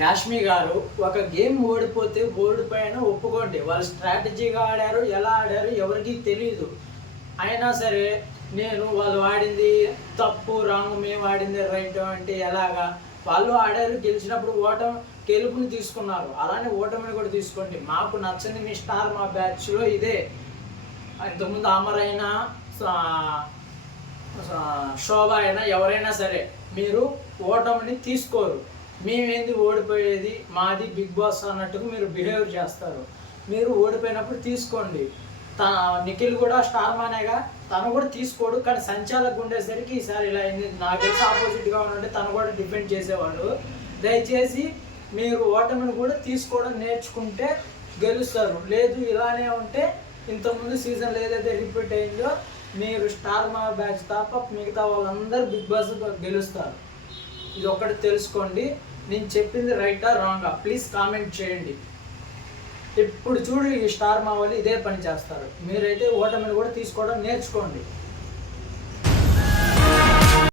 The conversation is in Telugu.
యాష్మి గారు ఒక గేమ్ ఓడిపోతే ఓడిపోయినా ఒప్పుకోండి. వాళ్ళు స్ట్రాటజీగా ఆడారు, ఎలా ఆడారు ఎవరికీ తెలియదు. అయినా సరే నేను వాళ్ళు ఆడింది తప్పు రాంగ్, మేము ఆడింది రైట్ అంటే ఎలాగా? వాళ్ళు ఆడారు, గెలిచినప్పుడు గెలుపుని తీసుకున్నారు. అలానే ఓటమిని కూడా తీసుకోండి. మాకు నచ్చని మీ స్టార్ మా బ్యాచ్లో ఇదే. ఇంతకుముందు అమర్ అయినా శోభ అయినా ఎవరైనా సరే మీరు ఓటమిని తీసుకోరు. మేమేంది ఓడిపోయేది, మాది బిగ్ బాస్ అన్నట్టుగా మీరు బిహేవ్ చేస్తారు. మీరు ఓడిపోయినప్పుడు తీసుకోండి. నిఖిల్ కూడా స్టార్ మానేగా, తను కూడా తీసుకోడు. కానీ సంచాలకు ఉండేసరికి ఈసారి ఇలా అయింది. నాకు తెలిసి ఆపోజిట్గా ఉంటే తను కూడా డిఫెండ్ చేసేవాడు. దయచేసి మీరు ఓటమిని కూడా తీసుకోవడం నేర్చుకుంటే గెలుస్తారు. లేదు ఇలానే ఉంటే ఇంతకుముందు సీజన్లో ఏదైతే రిపీట్ అయిందో మీరు స్టార్ మా బ్యాచ్ తప్ప మిగతా వాళ్ళందరూ బిగ్ బాస్ గెలుస్తారు. ఇది ఒక్కటి తెలుసుకోండి. నేను చెప్పింది రైటా రాంగా ప్లీజ్ కామెంట్ చేయండి. ఇప్పుడు చూడు ఈ స్టార్ మా వాళ్ళు ఇదే పని చేస్తారు. మీరైతే ఓటమిని కూడా తీసుకోవడం నేర్చుకోండి.